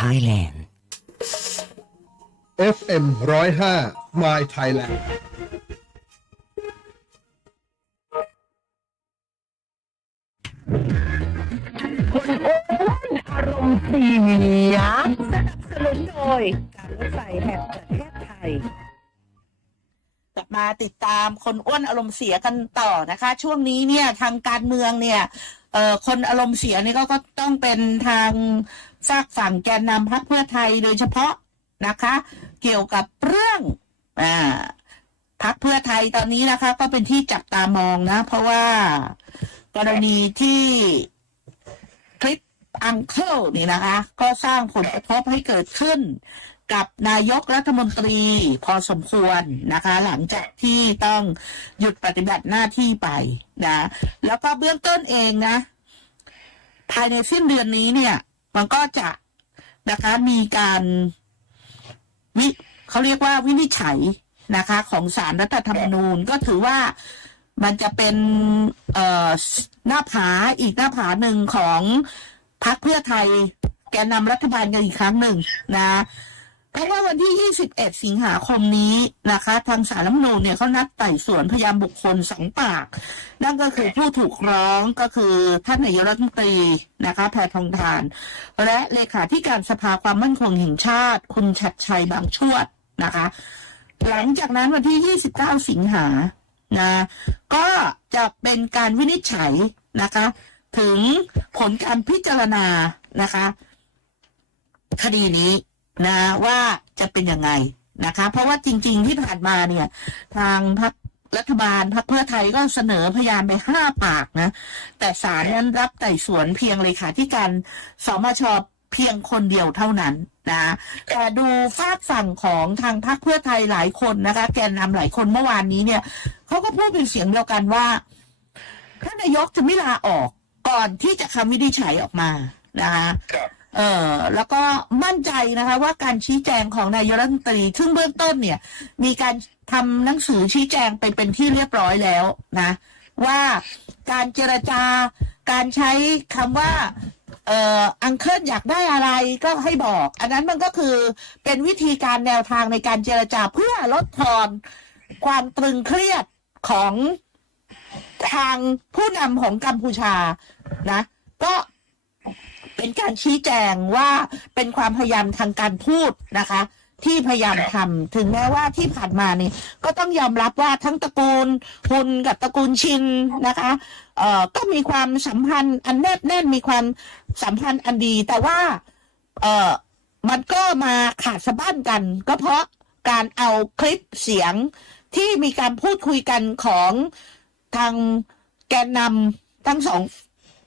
Thailand FM 105 My Thailand อารมณ์เสียสนับสนุนโดยการรถไฟแห่งประเทศไทย กลับมาติดตามคนอ้วนอารมณ์เสียกันต่อนะคะ ช่วงนี้เนี่ยทางการเมืองเนี่ยเอ่อคนอารมณ์เสียนี่ก็ก็ต้องเป็นทาง ฝากฝั่งแกนนำพรรคเพื่อไทยโดยเฉพาะนะคะ เกี่ยวกับเรื่องอ่าพรรคเพื่อไทยตอนนี้นะคะ ก็เป็นที่จับตามองนะ เพราะว่ากรณีที่คลิปอังเคิลนี่นะคะ ก็สร้างผลกระทบให้เกิดขึ้นกับนายกรัฐมนตรีพอสมควรนะคะ หลังจากที่ต้องหยุดปฏิบัติหน้าที่ไปนะ แล้วก็เบื้องต้นเองนะ ภายในสิ้นเดือนนี้เนี่ย มันก็จะนะคะมีการวิเขาเรียกว่าวินิจฉัยนะคะ ของสารรัฐธรรมนูญก็ถือว่ามันจะเป็นเอ่อหน้าผาอีกหน้าผาหนึ่งของพรรคเพื่อไทย แกนนำรัฐบาลกันอีกครั้งหนึ่งนะ เพราะว่าวันที่ 21 สิงหาคมนี้นะคะ ทางสารรัฐมนูญเนี่ยเขานัดไต่สวนพยานบุคคลสองปาก นั่นก็คือผู้ถูกร้องก็คือท่านนายกรัฐมนตรีนะคะแพทองทาน และเลขาธิการสภาความมั่นคงแห่งชาติ คุณชัดชัยบางชวดนะคะ หลังจากนั้นวันที่ 29 สิงหานะก็จะเป็นการวินิจฉัยนะคะ ถึงผลการพิจารณานะคะ คดีนี้ นะว่าจะเป็นยังไงนะคะ เพราะว่าจริง ๆ ที่ผ่านมาเนี่ย ทางพรรครัฐบาลพรรคเพื่อไทยก็เสนอพยานไปห้าปากนะ แต่ศาลนั้นรับไต่สวนเพียงเลขาธิการสมชเพียงคนเดียวเท่านั้นนะแต่ดูฝากฝั่งของทางพรรคเพื่อไทยหลายคนนะคะ แกนนำหลายคนเมื่อวานนี้เนี่ยเขาก็พูดเป็นเสียงเดียวกันว่าท่านนายกจะไม่ลาออกก่อนที่จะคำวินิจฉัยออกมานะคะ เออแล้วก็มั่นใจนะคะว่าการชี้แจงของนายรัฐมนตรี ซึ่งเบื้องต้นเนี่ย มีการทำหนังสือชี้แจงไปเป็นที่เรียบร้อยแล้วนะ ว่าการเจรจาการใช้คำว่าเอ่ออังเคิลอยากได้อะไรก็ให้บอก อันนั้นมันก็คือเป็นวิธีการแนวทางในการเจรจาเพื่อลดทอนความตรึงเครียดของทางผู้นำของกัมพูชานะ ก็ เป็นการชี้แจงว่าเป็นความพยายามทางการพูดนะคะ ที่พยายามทำถึงแม้ว่าที่ผ่านมานี่ก็ต้องยอมรับว่าทั้งตระกูลฮุนกับตระกูลชินนะคะเอ่อก็มีความสัมพันธ์อันแนบแน่นมีความสัมพันธ์อันดี แต่ว่าเอ่อมันก็มาขาดสะบั้นกัน ก็เพราะการเอาคลิปเสียงที่มีการพูดคุยกันของทางแกนนำทั้งสอง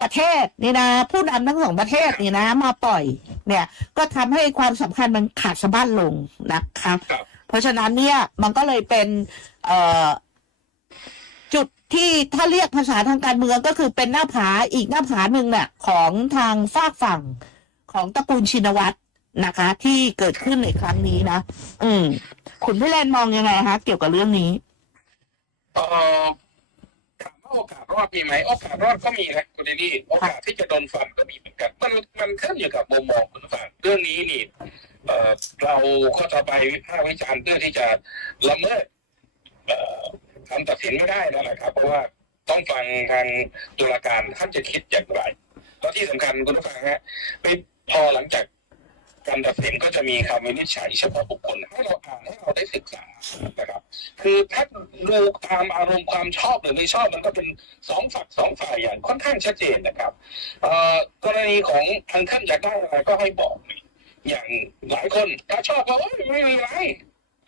ประเทศนี่นะผู้นำทั้งสองประเทศนี่นะ มาปล่อย เนี่ย ก็ทำให้ความสำคัญมันขาดสะบั้นลงนะคะครับ เพราะฉะนั้นเนี่ยมันก็เลยเป็นเอ่อจุดที่ถ้าเรียกภาษาทางการเมืองก็คือเป็นหน้าผาอีกหน้าผาหนึ่งเนี่ยของทางฝากฝั่งของตระกูลชินวัตรนะคะ ที่เกิดขึ้นในครั้งนี้นะอืมคุณพี่เลนมองยังไงคะเกี่ยวกับเรื่องนี้ เอ่อ โอกาสรอดมีไหมโอกาสรอดก็มีนะคุณเดนี่โอกาสที่จะโดนฟันก็มีเหมือนกันมันมันขึ้นอยู่กับมุมมองคุณฟังเรื่องนี้นี่เอ่อเราก็จะไปวิพากษ์วิจารณ์เพื่อที่จะละเมิดเอ่อคำตัดสินไม่ได้นั่นแหละครับ เพราะว่าต้องฟังทางตุลาการท่านจะคิดอย่างไรแล้วที่สำคัญคุณผู้ฟังฮะไปพอหลังจาก การตัดสินก็จะมีคำวินิจฉัยเฉพาะบุคคลให้เราอ่านให้เราได้ศึกษานะครับคือถ้าดูตามอารมณ์ความชอบหรือไม่ชอบมันก็เป็นสองฝักสองฝ่ายอย่างค่อนข้างชัดเจนนะครับเอ่อกรณีของทางท่านอยากได้อะไรก็ให้บอก อย่างหลายคนถ้าชอบก็เอ้ยไม่มีอะไร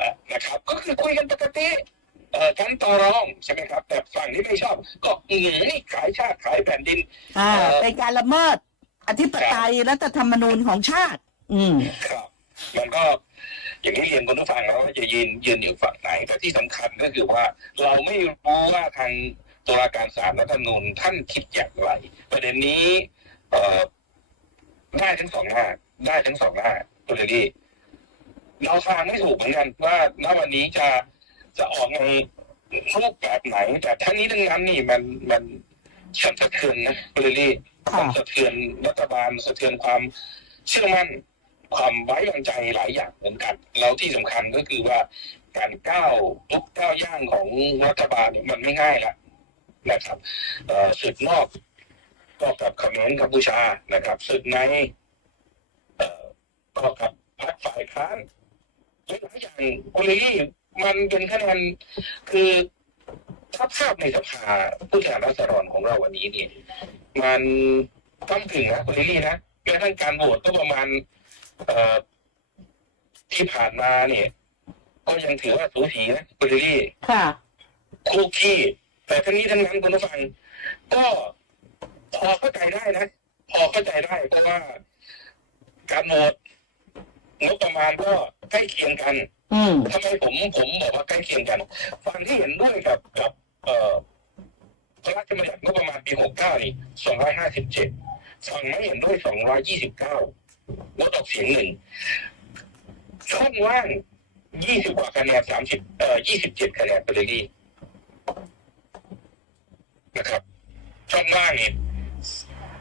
อะนะครับ ก็คือคุยกันปกติเอ่อการต่อรองใช่ไหมครับ แต่ฝั่งที่ไม่ชอบ ก็อืมนี่ขายชาติขายแผ่นดินอ่าเอ่อเป็นการละเมิดอธิปไตยรัฐธรรมนูญของชาติ อืมครับ มันก็อย่างที่เรียนคุณผู้ฟังนะว่าจะยืนยืนอยู่ฝั่งไหน แต่ที่สำคัญก็คือว่า เราไม่รู้ว่าทางตุลาการศาลรัฐธรรมนูญท่านคิดอย่างไร ประเด็นนี้ เอ่อได้ทั้งสองหน้าได้ทั้งสองหน้าคุณเลดี้เราทางไม่ถูกเหมือนกันว่าณวันนี้จะจะออกในรูปแบบไหน แต่ทั้งนี้ทั้งนั้นนี่มันมันสั่นสะเทือนนะคุณเลดี้ค่ะสั่นสะเทือนรัฐบาลสะเทือนความเชื่อมั่น ความไว้วางใจหลายอย่างเหมือนกัน แล้วที่สำคัญก็คือว่าการก้าวลุกก้าวย่างของรัฐบาลเนี่ยมันไม่ง่ายละนะครับเอ่อศึกนอกก็กับเขมรกัมพูชานะครับศึกในก็กับพรรคฝ่ายค้านหลายอย่างคุณลี่มันเป็นคะแนนคือถ้าภาพในสภาผู้แทนราษฎรของเราวันนี้เนี่ยมันต้องถึงนะคุณลี่นะแม้ทั่งการโหวตก็ประมาณ ที่ผ่านมาเนี่ย ก็ยังถือว่าสูสีนะคุณลิลลี่ค่ะคู่ขี้แต่ทั้งนี้ทั้งนั้นคุณผู้ฟัง ก็พอเข้าใจได้นะพอเข้าใจได้เพราะว่าการโหวตงบประมาณก็ใกล้เคียงกันอืมทำไมผมผมบอกว่าใกล้เคียงกันฝั่งที่เห็นด้วยกับกับ เอ่อพระราชบัญญัติงบประมาณปี 69 นี่ 257 ฝั่งไม่เห็นด้วย 229 ลดออกเสียงหนึ่งช่องว่าง20กว่าคะแนน30เอ่อ27คะแนนไปเลยดีนะครับ ช่องว่างนี่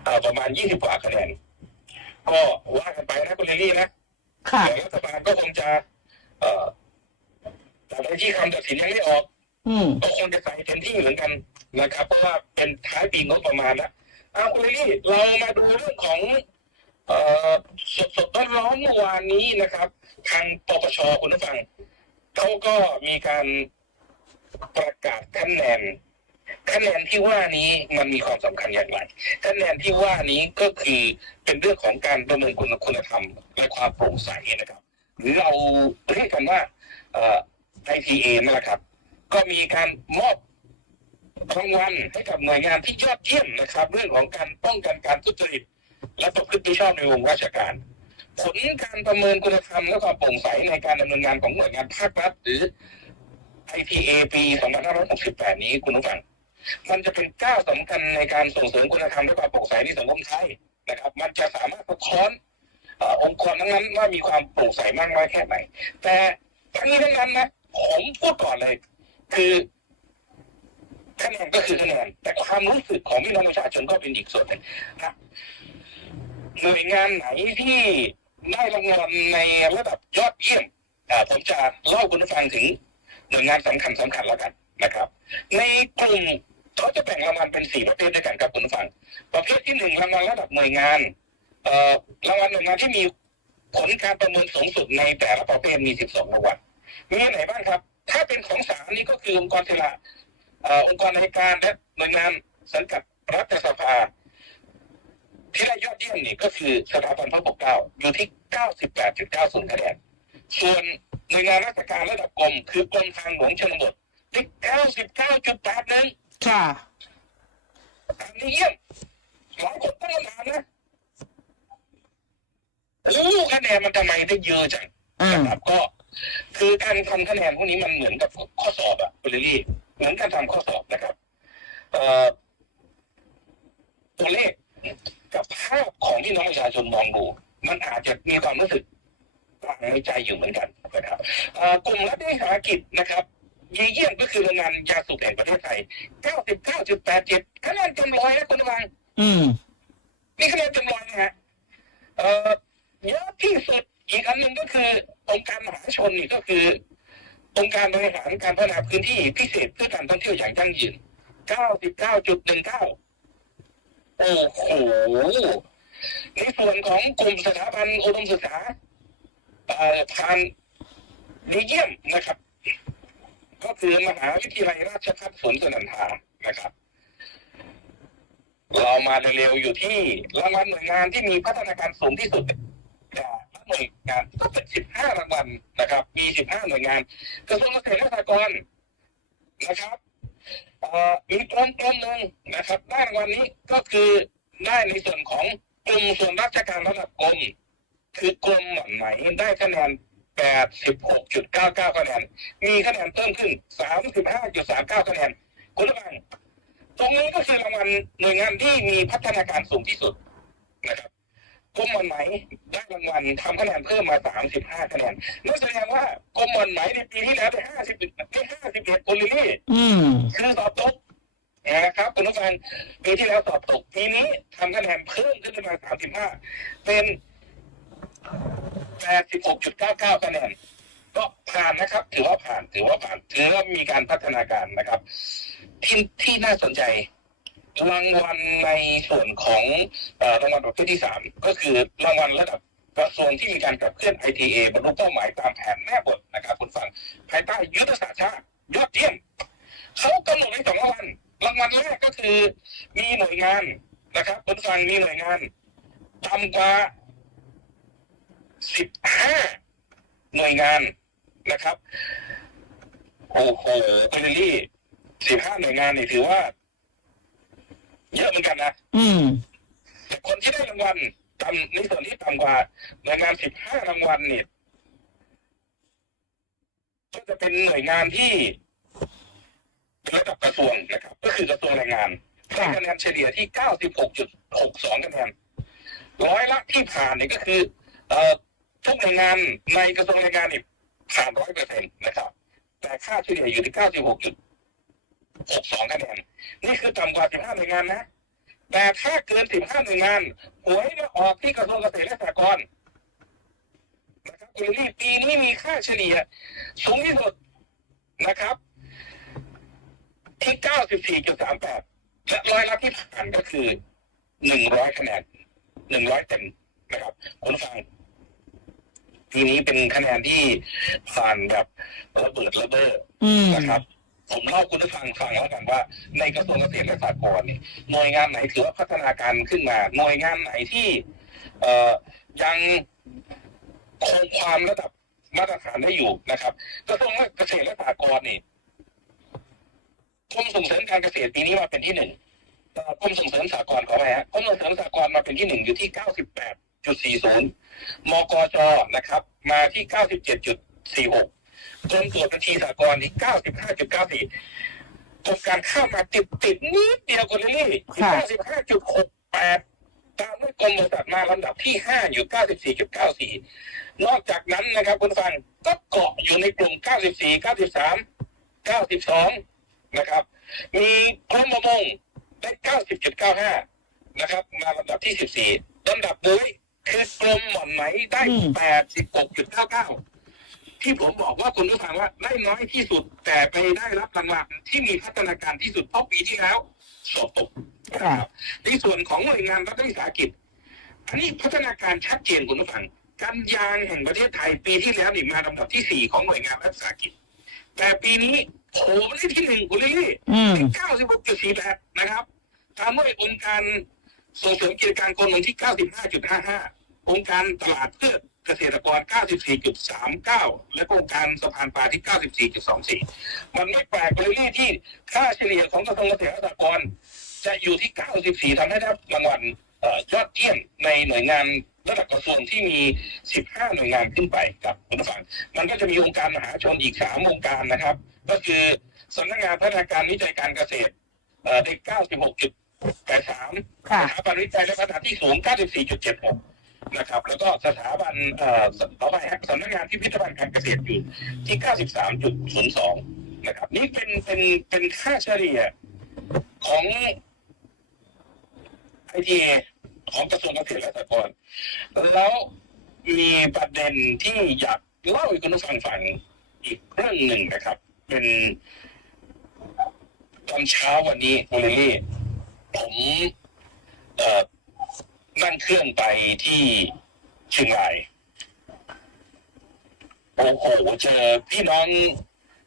เอ่อประมาณ20กว่าคะแนนก็ว่ากันไปนะคุณลิลลี่นะค่ะแต่รัฐบาลก็คงจะ เอ่อแต่ในที่คำตัดสินยังไม่ออกอืมก็คงจะใส่เต็มที่เหมือนกันนะครับ เพราะว่าเป็นท้ายปีงบประมาณแล้วเอาคุณลิลลี่เรามาดูเรื่องของเอ่อ สดสดๆร้อนเมื่อวานนี้นะครับ ทางปปชคุณผู้ฟังเขาก็มีการประกาศคะแนนคะแนนที่ว่านี้มันมีความสำคัญอย่างไรคะแนนที่ว่านี้ก็คือเป็นเรื่องของการประเมินคุณคุณธรรมและความโปร่งใสนะครับหรือเราเรียกกันว่าเอ่อ ITA นั่นแหละครับ ก็มีการมอบรางวัลให้กับหน่วยงานที่ยอดเยี่ยมนะครับ เรื่องของการป้องกันการทุจริต และประพฤติมิชอบในวงราชการ ผลการประเมินคุณธรรมและความโปร่งใสในการดำเนินงานของหน่วยงานภาครัฐหรือ ITA ปี2568 นี้คุณผู้ฟัง มันจะเป็นก้าวสำคัญในการส่งเสริมคุณธรรมและความโปร่งใสในสังคมไทยนะครับ มันจะสามารถสะท้อนอองค์กรนั้นว่ามีความโปร่งใสมากน้อยแค่ไหน แต่ทั้งนี้ทั้งนั้นนะผมพูดก่อนเลย คือคะแนนก็คือคะแนนแต่ความรู้สึกของพี่น้องประชาชนก็เป็นอีกส่วนหนึ่งนะ หน่วยงานไหนที่ได้รางวัลในระดับยอดเยี่ยมผมจะเล่าคุณฟังถึงหน่วยงานสำคัญสำคัญแล้วกันนะครับ ในกลุ่มเขาจะแบ่งรางวัลเป็นสี่ประเภทด้วยกันครับคุณฟัง ประเภทที่หนึ่งรางวัลระดับหน่วยงานรางวัลหน่วยงานที่มีผลการประเมินสูงสุดในแต่ละประเภทมี12รางวัลมีอันไหนบ้างครับ ถ้าเป็นของศาลนี่ก็คือองค์กรอิสระเอ่อองค์กรในการและหน่วยงานสังกัดรัฐสภา ที่ได้ยอดเยี่ยมนี่ก็คือสถาบันพระปกเกล้าอยู่ที่ 98.90คะแนนส่วนหน่วยงานราชการระดับกรมคือกรมทางหลวงชนบทที่ 99.81ค่ะอันนี้เยี่ยมหลายคนตั้งคำถามนะรู้คะแนนมันทำไมได้เยอะจังอืมนะครับก็คือการทำคะแนนพวกนี้มันเหมือนกับข้อสอบอะคุณลิลลี่เหมือนการทำข้อสอบนะครับ เอ่อตัวเลข กับภาพของที่น้องประชาชนมองดู มันอาจจะมีความรู้สึกต่างในใจอยู่เหมือนกันนะครับเอ่อกลุ่มรัฐวิสาหกิจนะครับยีเยี่ยมก็คือโรงงานยาสูบแห่งประเทศไทย 99.87คะแนนเต็มร้อยนะคุณผู้ฟังอืมนี่คะแนนจำลองนะฮะเอ่อเยอะที่สุดอีกอันหนึ่งก็คือองค์การมหาชนนี่ก็คือองค์การบริหารการพัฒนาพื้นที่พิเศษเพื่อการท่องเที่ยวอย่างยั่งยืน 99.19 โอ้โหในส่วนของกลุ่มสถาบันอุดมศึกษาทานดีเยี่ยมนะครับ ก็คือมหาวิทยาลัยราชภัฏสวนสนันทานะครับ เรามาเร็วๆอยู่ที่รางวัลหน่วยงานที่มีพัฒนาการสูงที่สุดจากหน่วยงานก็เป็น15รางวัลนะครับ มี15หน่วยงานกระทรวงเกษตรและสหกรณ์นะครับ อ่อมีกรมกรมหนึ่งนะครับได้รางวัลนี้ก็คือได้ในส่วนของกลุ่มส่วนราชการระดับกรมคือกรมหม่อนไหมได้คะแนน86.99คะแนนมีคะแนนเพิ่มขึ้น 35.39คะแนนคุณผู้ฟังตรงนี้ก็คือรางวัลหน่วยงานที่มีพัฒนาการสูงที่สุดนะครับ กรมหม่อนไหมได้รางวัลทำคะแนนเพิ่มมา 35 คะแนนนั่นแสดงว่ากรมหม่อนไหมในปีที่แล้วได้50ได้51คนเลยนี่อืมคือสอบตกนะครับคุณผู้ฟังปีที่แล้วสอบตกปีนี้ทำคะแนนเพิ่มขึ้นมา 35 เป็นแปดสิบหกจุดเก้าเก้าคะแนนก็ผ่านนะครับ ถือว่าผ่านถือว่าผ่านถือว่ามีการพัฒนาการนะครับ ที่ที่น่าสนใจ รางวัลในส่วนของรางวัลประเภทที่สามก็คือรางวัลระดับกระทรวงที่มีการขับเคลื่อน ITA บรรลุเป้าหมายตามแผนแม่บทนะครับคุณฟังภายใต้ยุทธศาสตร์ชาติยอดเยี่ยมเขากำหนดไว้สองรางวัลรางวัลแรกก็คือมีหน่วยงานนะครับคุณฟังมีหน่วยงานต่ำกว่าสิบห้าหน่วยงานนะครับโอ้โหคุณลิลลี่สิบห้าหน่วยงานนี่ถือว่า เยอะเหมือนกันนะอืมแต่คนที่ได้รางวัลต่ำในส่วนที่ต่ำกว่าหน่วยงานสิบห้ารางวัลเนี่ยก็จะเป็นหน่วยงานที่เป็นระดับกระทรวงนะครับ ก็คือกระทรวงแรงงานได้คะแนนเฉลี่ยที่เก้าสิบหกจุดหกสองคะแนนร้อยละที่ผ่านเนี่ยก็คือ เอ่อทุกหน่วยงานในกระทรวงแรงงานนี่ผ่านร้อยเปอร์เซ็นต์นะครับ แต่ค่าเฉลี่ยอยู่ที่เก้าสิบหกจุด หกสองคะแนนนี่คือต่ำกว่าสิบห้าหน่วยงานนะ แต่ถ้าเกิน 15 หน่วยงานหวยมาออกที่กระทรวงเกษตรและสหกรณ์นะครับคุณลี่ปีนี้มีค่าเฉลี่ยสูงที่สุดนะครับ ที่ 94.38 และร้อยละที่ผ่านก็คือ 100 คะแนน 100 เต็มนะครับคุณฟังปีนี้เป็นคะแนนที่ผ่านแบบระเบิดระเบ้อนะครับ ผมเล่าคุณผู้ฟังฟังแล้วกันว่า ในกระทรวงเกษตรและสหกรณ์เนี่ยหน่วยงานไหนถือว่าพัฒนาการขึ้นมา หน่วยงานไหนที่เอ่อยังคงความระดับมาตรฐานได้อยู่นะครับกระทรวงเกษตรและสหกรณ์นี่กรมส่งเสริมการเกษตรปีนี้มาเป็นที่หนึ่งกรมส่งเสริมสหกรณ์ขอไปฮะกรมส่งเสริมสหกรณ์มาเป็นที่หนึ่งอยู่ที่เก้าสิบแปดจุดสี่ศูนย์มกจนะครับ มาที่เก้าสิบเจ็ดจุดสี่หก กรมตรวจบัญชีสากลที่95.94กรมการข้ามมาติดติดๆนิดเดียวกันเลยค่ะ95.68ตามด้วยกรมบริษัทมาลำดับที่5อยู่94.94นอกจากนั้นนะครับคุณฟังก็เกาะอยู่ในกลุ่ม94 93 92นะครับ มีกรมประมงได้90.95นะครับ มาลำดับที่14ลำดับบุ้ยคือกรมหม่อนไหมได้อืม86.99 ที่ผมบอกว่าคุณผู้ฟังว่าได้น้อยที่สุด แต่ไปได้รับรางวัลที่มีพัฒนาการที่สุดเพราะปีที่แล้วสอบตกนะครับในส่วนของหน่วยงานรัฐวิสาหกิจ อันนี้พัฒนาการชัดเจนคุณผู้ฟังการยางแห่งประเทศไทยปีที่แล้วนี่มาลำดับที่สี่ของหน่วยงานรัฐวิสาหกิจ แต่ปีนี้โผล่มาได้ที่หนึ่งคุณลิลลี่อืมเก้าสิบหกจุดสี่แปดนะครับตามด้วยองค์การส่งเสริมกิจการคนเมืองที่เก้าสิบห้าจุดห้าห้าองค์การตลาดเพื่อ เกษตรกร 94.39 และองค์การสะพานปลาที่ 94.24 มันไม่แปลกเลยที่ที่ค่าเฉลี่ยของกระทรวงเกษตรและสหกรณ์จะอยู่ที่ 94ทำให้ได้รับรางวัลเอ่อยอดเยี่ยมในหน่วยงานระดับกระทรวงที่มี 15 หน่วยงานขึ้นไปกับคุณผู้ฟังมันก็จะมีองค์การมหาชนอีก 3 องค์การนะครับ ก็คือสำนักงานพัฒนาการวิจัยการเกษตรเอ่อได้ 96.83ค่ะสถาบันวิจัยและพัฒนาที่สูง 94.76 นะครับ แล้วก็สถาบันเอ่อต่อไปฮะสำนักงานพิพิธภัณฑ์การเกษตรอยู่ที่ 93.02 นะครับ นี่เป็นเป็นเป็นค่าเฉลี่ยของไอทีของกระทรวงเกษตรและสหกรณ์แล้วมีประเด็นที่อยากเล่าให้คุณผู้ฟังฟังอีกเรื่องหนึ่งนะครับ เป็นตอนเช้าวันนี้คุณลิลลี่ผมเอ่อ นั่งเครื่องไปที่เชียงราย โอ้โห เจอพี่น้อง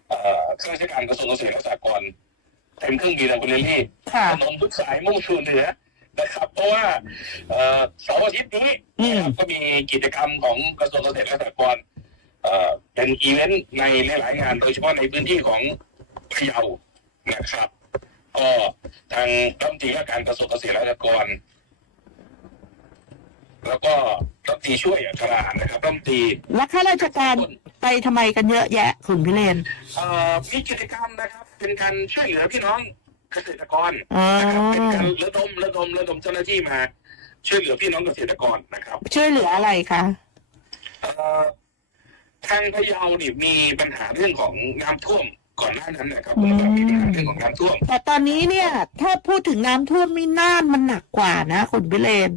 เอ่อข้าราชการกระทรวงเกษตรและสหกรณ์เต็มเครื่องบินเลยคุณลิลลี่ค่ะถนนทุกสายมุ่งสู่เหนือนะครับ เพราะว่าเอ่อเสาร์อาทิตย์นี้อืมนะครับก็มีกิจกรรมของกระทรวงเกษตรและสหกรณ์เอ่อเป็นอีเวนต์ในหลายๆงานโดยเฉพาะในพื้นที่ของพะเยานะครับ ก็ทางรัฐมนตรีว่าการกระทรวงเกษตรและสหกรณ์ แล้วก็รัฐมนตรีช่วยอัครานะครับรัฐมนตรีแล้วข้าราชการไปทำไมกันเยอะแยะคุณพิเรนเอ่อมีกิจกรรมนะครับ เป็นการช่วยเหลือพี่น้องเกษตรกรอ๋อนะครับเป็นการระดมระดมระดมเจ้าหน้าที่มาช่วยเหลือพี่น้องเกษตรกรนะครับ ช่วยเหลืออะไรคะเอ่อทางพะเยานี่มีปัญหาเรื่องของน้ำท่วมก่อนหน้านั้นนะครับมีปัญหาเรื่องของน้ำท่วมแต่ตอนนี้เนี่ย ถ้าพูดถึงน้ำท่วมนี่น่านมันหนักกว่านะคุณพิเรน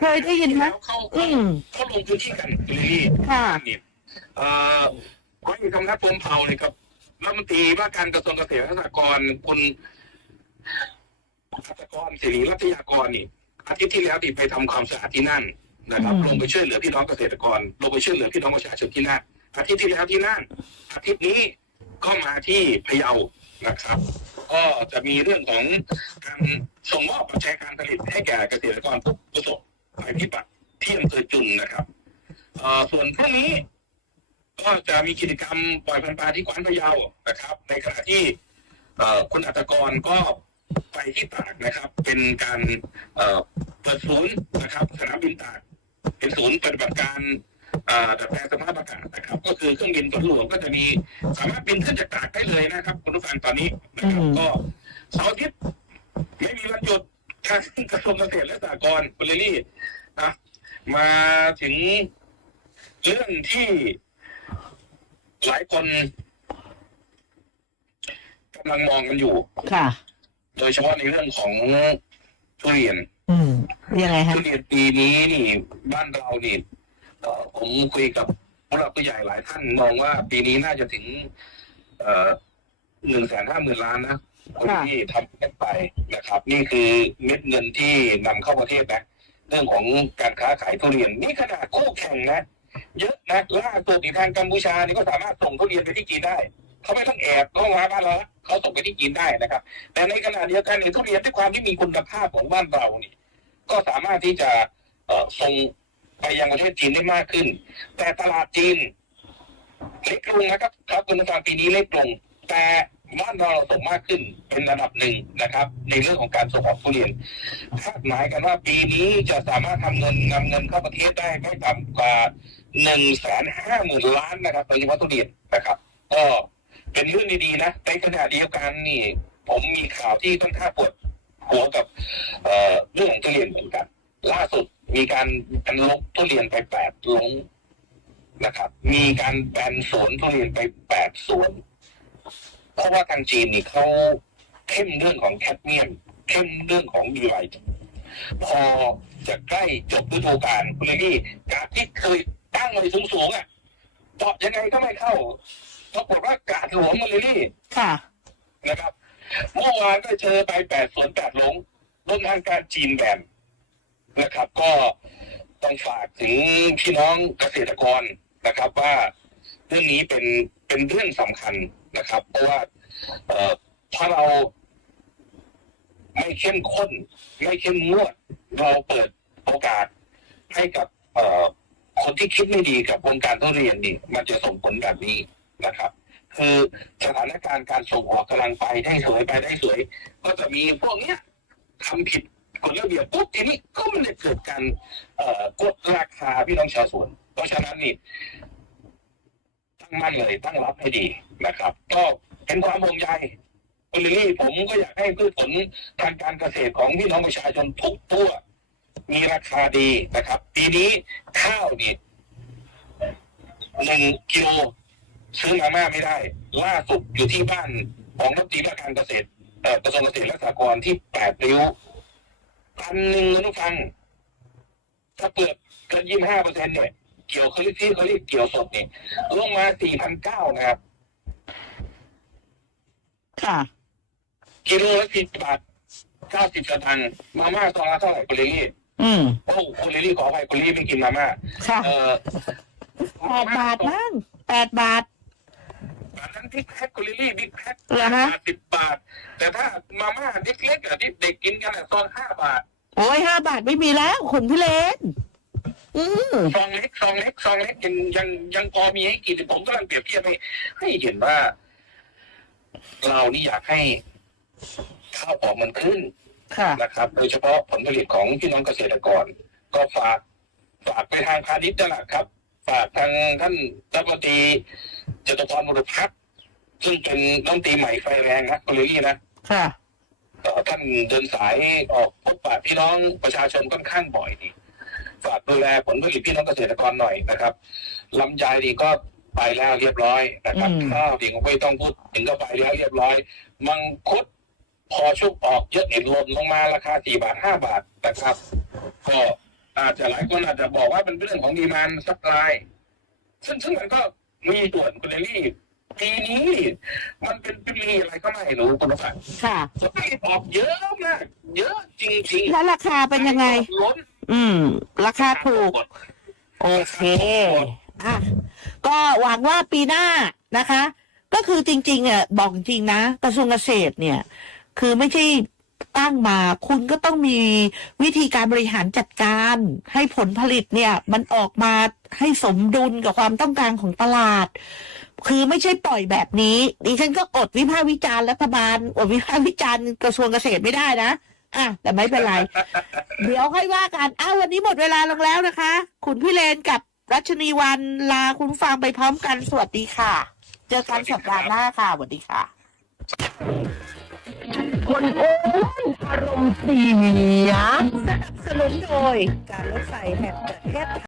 เคยได้ยินไหมเขาอืม เขาลงพื้นที่กันคุณลิลลี่ค่ะ นี่เอ่อร้อยเอกธรรมนัฐพรหมเผ่าเนี่ยกับรัฐมนตรีว่าการกระทรวงเกษตรและสหกรณ์คุณรัตกรศิริรัตยากรนี่อาทิตย์ที่แล้วที่ไปทำความสะอาดที่นั่นนะครับ อืม ลงไปช่วยเหลือพี่น้องเกษตรกร ลงไปช่วยเหลือพี่น้องประชาชนที่นั่นอาทิตย์ที่แล้วที่นั่น อาทิตย์นี้ก็มาที่พะเยานะครับ ก็จะมีเรื่องของการ ส่งมอบปัจจัยการผลิตให้แก่เกษตรกรผู้ประสบภัยพิบัติที่อำเภอจุนนะครับเอ่อส่วนพรุ่งนี้ก็จะมีกิจกรรมปล่อยพันธุ์ปลาที่กวานพะเยานะครับ ในขณะที่เอ่อคุณอัตกรก็ไปที่ตากนะครับ เป็นการเอ่อเปิดศูนย์นะครับสนามบินตากเป็นศูนย์ปฏิบัติการเอ่อดัดแปลงสภาพอากาศนะครับ ก็คือเครื่องบินฝนหลวงก็จะมีสามารถบินขึ้นจากตากได้เลยนะครับ คุณผู้ฟังตอนนี้นะครับอืมก็เสาร์อาทิตย์ ไม่มีวันหยุดทางกระทรวงเกษตรและสหกรณ์คุณลิลลี่นะมาถึงเรื่องที่หลายคนกำลังมองกันอยู่ ค่ะ โดยเฉพาะในเรื่องของทุเรียน อืม ยังไงฮะทุเรียนปีนี้นี่ บ้านเรานี่เอ่อผมคุยกับผู้หลักผู้ใหญ่หลายท่านมองว่าปีนี้น่าจะถึง เอ่อหนึ่งแสนห้าหมื่นล้านนะ คนที่ทำกันไปนะครับ นี่คือเม็ดเงินที่นำเข้าประเทศนะเรื่องของการค้าขายทุเรียนนี่ขนาดคู่แข่งนะ เยอะนะล่าสุดอีกทางกัมพูชานี่ก็สามารถส่งทุเรียนไปที่จีนได้เขาไม่ต้องแอบเข้ามาบ้านเราเขาส่งไปที่จีนได้นะครับ แต่ในขณะเดียวกันเนี่ยทุเรียนด้วยความที่มีคุณภาพของบ้านเรานี่ก็สามารถที่จะเอ่อส่งไปยังประเทศจีนได้มากขึ้น แต่ตลาดจีนเล็กลงนะครับครับคุณผู้ฟังปีนี้เล็กลงแต่ บ้านเราส่งมากขึ้นเป็นระดับหนึ่งนะครับ ในเรื่องของการส่งออกทุเรียนคาดหมายกันว่าปีนี้จะสามารถทำเงินนำเงินเข้าประเทศได้ไม่ต่ำกว่าหนึ่งแสนห้าหมื่นล้านนะครับโดยเฉพาะทุเรียนนะครับก็เป็นเรื่องดีๆนะในขณะเดียวกันนี่ ผมมีข่าวที่ค่อนข้าปวดหัวกับเอ่อเรื่องของทุเรียนเหมือนกัน ล่าสุดมีการแบนลบทุเรียนไปแปดลงนะครับ มีการแบนสวนทุเรียนไปแปดสวน เพราะว่าทางจีนนี่เขาเข้มเรื่องของแคดเมียม เข้มเรื่องของดีไลท์พอจะใกล้จบฤดูกาลคุณลี่การที่เคยตั้งไว้สูงๆอะเจาะยังไงก็ไม่เข้าปรากฏว่ากาดหลวมมาเลยนี่ค่ะนะครับเมื่อวานก็เจอไปแปดสวนแปดหลงโดนทางการจีนแบนนะครับ ก็ต้องฝากถึงพี่น้องเกษตรกรนะครับว่าเรื่องนี้เป็นเป็นเรื่องสำคัญ นะครับ เพราะว่าเอ่อถ้าเราไม่เข้มข้น ไม่เข้มงวด เราเปิดโอกาสให้กับคนที่คิดไม่ดีกับวงการทุเรียนนี่มันจะส่งผลแบบนี้นะครับ คือสถานการณ์การส่งออกกำลังไปได้สวยไปได้สวย ก็จะมีพวกเนี้ยทำผิดกฎระเบียบปุ๊บทีนี้ก็มันเลยเกิดการกดราคาพี่น้องชาวสวน เพราะฉะนั้นนี่ มั่นเลยตั้งรับให้ดีนะครับ ก็เป็นความห่วงใยคุณลิลี่ผมก็อยากให้พืชผลทางการเกษตรของพี่น้องประชาชนทุกตัวมีราคาดีนะครับ ปีนี้ข้าวนี่หนึ่งกิโลซื้อมาม่าไม่ได้ ล่าสุดอยู่ที่บ้านของรัฐมนตรีว่าการเกษตรกระทรวงเกษตรและสหกรณ์ที่แปดริ้วพันหนึ่งนะทุกฟัง ถ้าเปิดเกินยี่ห้าเปอร์เซ็นต์เนี่ย กี่ยวเขาเรียกที่เขาเรียกเกี่ยวสดเนี่ยลงมาสี่พันเก้านะครับ ค่ะ กิโลละสิบบาทเก้าสิบสตางค์มาม่าซองละเท่าไหร่คุณลิลลี่อืมโอ้คุณลิลลี่ขอไปคุณลิลลี่ไม่กินมาม่าค่ะเออแปดบาทมั้งแปดบาทอันนั้นบิ๊กแพ็คคุณลิลลี่บิ๊กแพ็คเหรอฮะ สิบบาท แต่ถ้ามาม่าเล็กๆอะที่เด็กกินกันอะซองห้าบาท โอ้ยห้าบาทไม่มีแล้วคุณพี่เลนอืม ซองเล็กซองเล็กซองเล็กยังยังยังพอมีให้กินผมกำลังเปรียบเทียบให้ให้เห็นว่า เรานี่อยากให้ข้าวออกมันขึ้นค่ะนะครับ โดยเฉพาะผลผลิตของพี่น้องเกษตรกร ก็ฝากฝากไปทางพาณิชย์นั่นแหละครับ ฝากทางท่านรัฐมนตรีจตุพรบุรุษพัฒน์ซึ่งเป็นรัฐมนตรีใหม่ไฟแรงนะคุณลิลลี่นะค่ะเอ่อท่านเดินสายออกพบปะพี่น้องประชาชนค่อนข้างบ่อยดี ฝากดูแลผลผลิตพี่น้องเกษตรกรหน่อยนะครับลำไยดีก็ไปแล้วเรียบร้อยนะครับอืม ข้าวดีก็ไม่ต้องพูดถึงก็ไปแล้วเรียบร้อย มังคุดพอชุบออกเยอะเห็นลนลงมาราคาสี่บาทห้าบาทนะครับ ก็อาจจะหลายคนอาจจะบอกว่าเป็นเรื่องของดีมานซัพพลายซึ่งซึ่งมันก็มีส่วนคุณเอลี่ปีนี้ มันเป็นปีอะไรก็ไม่รู้คุณผู้ฟังค่ะสปายตอบเยอะมาก เยอะจริงๆ แล้วราคาเป็นยังไง ล้น อืม ราคาถูก โอเคอะก็หวังว่าปีหน้านะคะ ก็คือจริงๆอะบอกจริงนะกระทรวงเกษตรเนี่ย คือไม่ใช่ตั้งมาคุณก็ต้องมีวิธีการบริหารจัดการ ให้ผลผลิตเนี่ย มันออกมาให้สมดุลกับความต้องการของตลาด คือไม่ใช่ปล่อยแบบนี้ดิฉันก็อดวิพากษ์วิจารณ์รัฐบาลอดวิพากษ์วิจารณ์กระทรวงเกษตรไม่ได้นะ อะแต่ไม่เป็นไร เดี๋ยวค่อยว่ากัน อ้าววันนี้หมดเวลาลงแล้วนะคะ คุณพี่เลนกับรัชนีวันลาคุณผู้ฟังไปพร้อมกัน สวัสดีค่ะ เจอกันสัปดาห์หน้าค่ะ สวัสดีค่ะ คนอ้วนอารมณ์เสียสนับสนุนโดยการรถไฟแห่งประเทศไทย